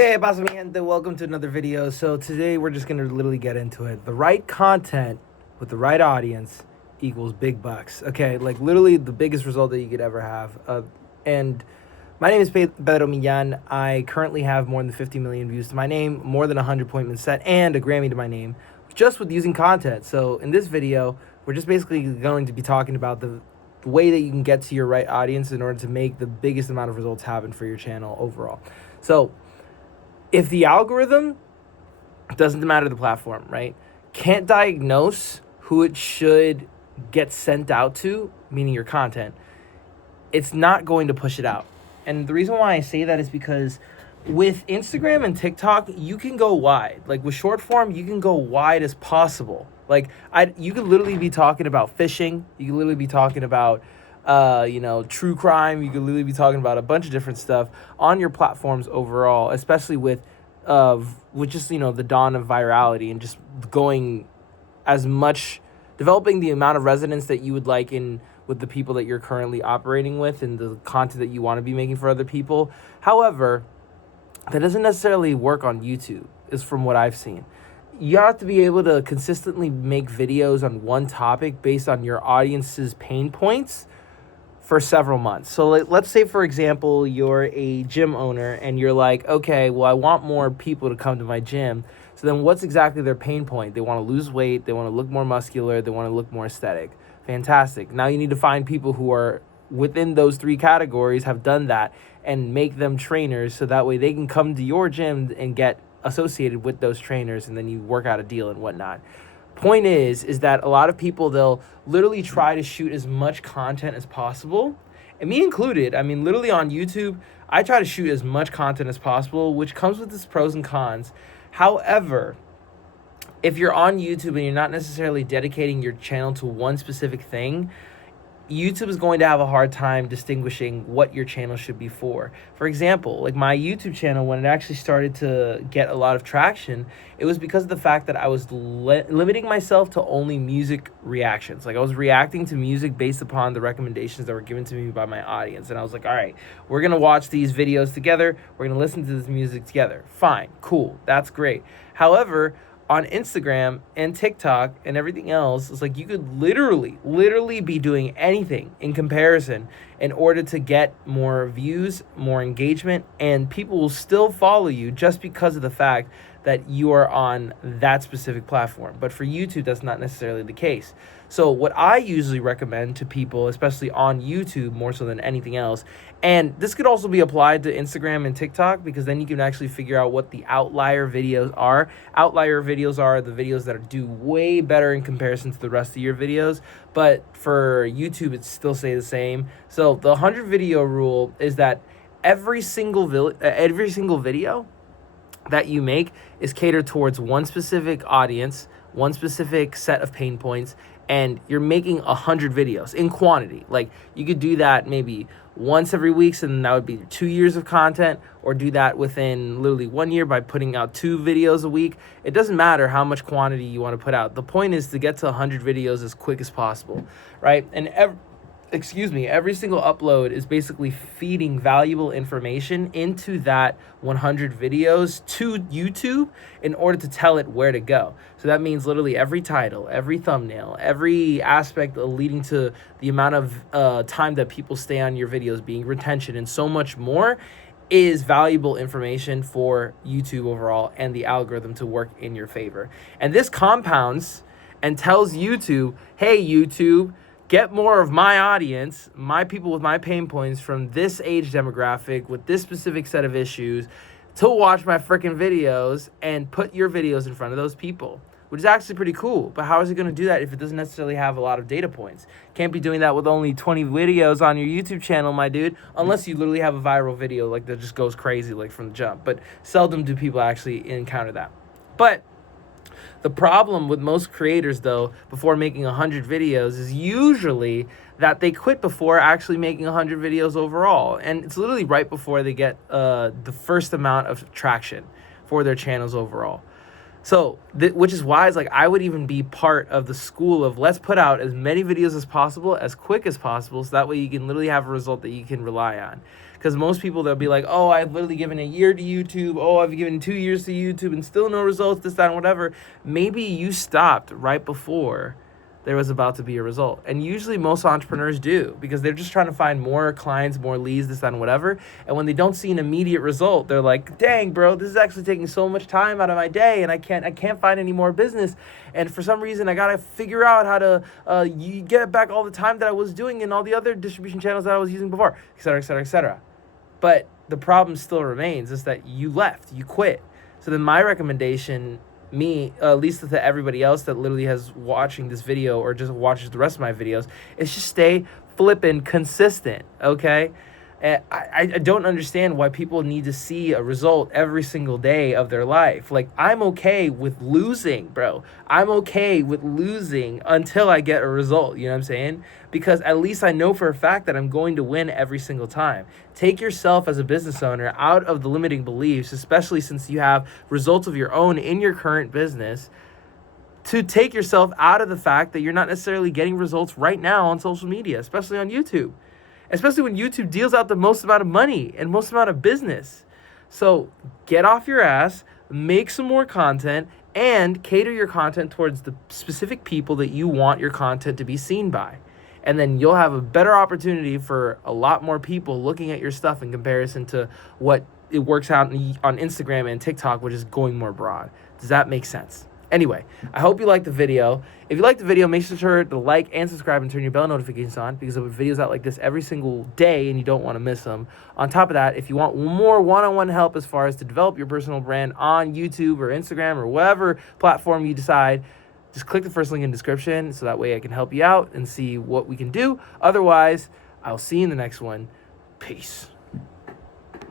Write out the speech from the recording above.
Okay, pasa mi gente, welcome to another video. So today we're just gonna literally get into it. The right content with the right audience equals big bucks. Okay, like literally the biggest result that you could ever have. And my name is Pedro. I currently have more than 50 million views to my name, more than 100 appointments set, and a Grammy to my name, just with using content. So in this video, we're just basically going to be talking about the way that you can get to your right audience in order to make the biggest amount of results happen for your channel overall. So if the algorithm, doesn't matter the platform, right, can't diagnose who it should get sent out to, meaning your content, it's not going to push it out. And the reason why I say that is because with Instagram and TikTok, you can go wide. Like with short form, you can go wide as possible. Like you could literally be talking about fishing. You could literally be talking about true crime. You could literally be talking about a bunch of different stuff on your platforms overall, especially with just, the dawn of virality and just going as much, developing the amount of resonance that you would like in with the people that you're currently operating with and the content that you want to be making for other people. However, that doesn't necessarily work on YouTube, is from what I've seen. You have to be able to consistently make videos on one topic based on your audience's pain points for several months. So let's say, for example, you're a gym owner and you're like, okay, well, I want more people to come to my gym. So then what's exactly their pain point? They want to lose weight. They want to look more muscular. They want to look more aesthetic. Fantastic. Now you need to find people who are within those three categories, have done that, and make them trainers so that way they can come to your gym and get associated with those trainers, and then you work out a deal and whatnot. Point is that a lot of people, they'll literally try to shoot as much content as possible, and me included. I mean, literally on YouTube, I try to shoot as much content as possible, which comes with its pros and cons. However, if you're on YouTube and you're not necessarily dedicating your channel to one specific thing, YouTube is going to have a hard time distinguishing what your channel should be for. For example, like my YouTube channel, when it actually started to get a lot of traction, it was because of the fact that I was limiting myself to only music reactions. Like I was reacting to music based upon the recommendations that were given to me by my audience. And I was like, all right, we're going to watch these videos together. We're going to listen to this music together. Fine, cool, that's great. However, on Instagram and TikTok and everything else, it's like you could literally be doing anything in comparison in order to get more views, more engagement, and people will still follow you just because of the fact that you are on that specific platform. But for YouTube, that's not necessarily the case. So what I usually recommend to people, especially on YouTube more so than anything else, and this could also be applied to Instagram and TikTok, because then you can actually figure out what the outlier videos are. Outlier videos are the videos that do way better in comparison to the rest of your videos. But for YouTube, it still stays the same. So the 100 video rule is that every single video that you make is catered towards one specific audience, one specific set of pain points, and you're making 100 videos in quantity. Like you could do that maybe once every week, and that would be 2 years of content, or do that within literally 1 year by putting out 2 videos a week. It doesn't matter how much quantity you want to put out. The point is to get to 100 videos as quick as possible, right? And every single upload is basically feeding valuable information into that 100 videos to YouTube in order to tell it where to go. So that means literally every title, every thumbnail, every aspect leading to the amount of time that people stay on your videos, being retention, and so much more is valuable information for YouTube overall and the algorithm to work in your favor. And this compounds and tells YouTube, hey, YouTube, get more of my audience, my people with my pain points from this age demographic with this specific set of issues to watch my freaking videos, and put your videos in front of those people, which is actually pretty cool. But how is it going to do that if it doesn't necessarily have a lot of data points? Can't be doing that with only 20 videos on your YouTube channel, my dude, unless you literally have a viral video like that just goes crazy like from the jump. But seldom do people actually encounter that. But the problem with most creators, though, before making 100 videos is usually that they quit before actually making 100 videos overall. And it's literally right before they get the first amount of traction for their channels overall. So, which is why it's like I would even be part of the school of let's put out as many videos as possible, as quick as possible, so that way you can literally have a result that you can rely on. Because most people, they'll be like, oh, I've literally given a year to YouTube. Oh, I've given 2 years to YouTube and still no results, this, that, and whatever. Maybe you stopped right before there was about to be a result. And usually most entrepreneurs do, because they're just trying to find more clients, more leads, this, that, and whatever. And when they don't see an immediate result, they're like, dang, bro, this is actually taking so much time out of my day, and I can't find any more business. And for some reason, I got to figure out how to get back all the time that I was doing in all the other distribution channels that I was using before, et cetera, et cetera, et cetera. But the problem still remains, is that you left, you quit. So then my recommendation, at least to everybody else that literally has watching this video or just watches the rest of my videos, is just stay flipping consistent, okay? I don't understand why people need to see a result every single day of their life. Like, I'm okay with losing, bro. I'm okay with losing until I get a result, you know what I'm saying? Because at least I know for a fact that I'm going to win every single time. Take yourself as a business owner out of the limiting beliefs, especially since you have results of your own in your current business, to take yourself out of the fact that you're not necessarily getting results right now on social media, especially on YouTube. Especially when YouTube deals out the most amount of money and most amount of business. So get off your ass, make some more content, and cater your content towards the specific people that you want your content to be seen by. And then you'll have a better opportunity for a lot more people looking at your stuff in comparison to what it works out on Instagram and TikTok, which is going more broad. Does that make sense? Anyway, I hope you liked the video. If you liked the video, make sure to like and subscribe and turn your bell notifications on, because I put videos out like this every single day and you don't want to miss them. On top of that, if you want more one-on-one help as far as to develop your personal brand on YouTube or Instagram or whatever platform you decide, just click the first link in the description so that way I can help you out and see what we can do. Otherwise, I'll see you in the next one. Peace.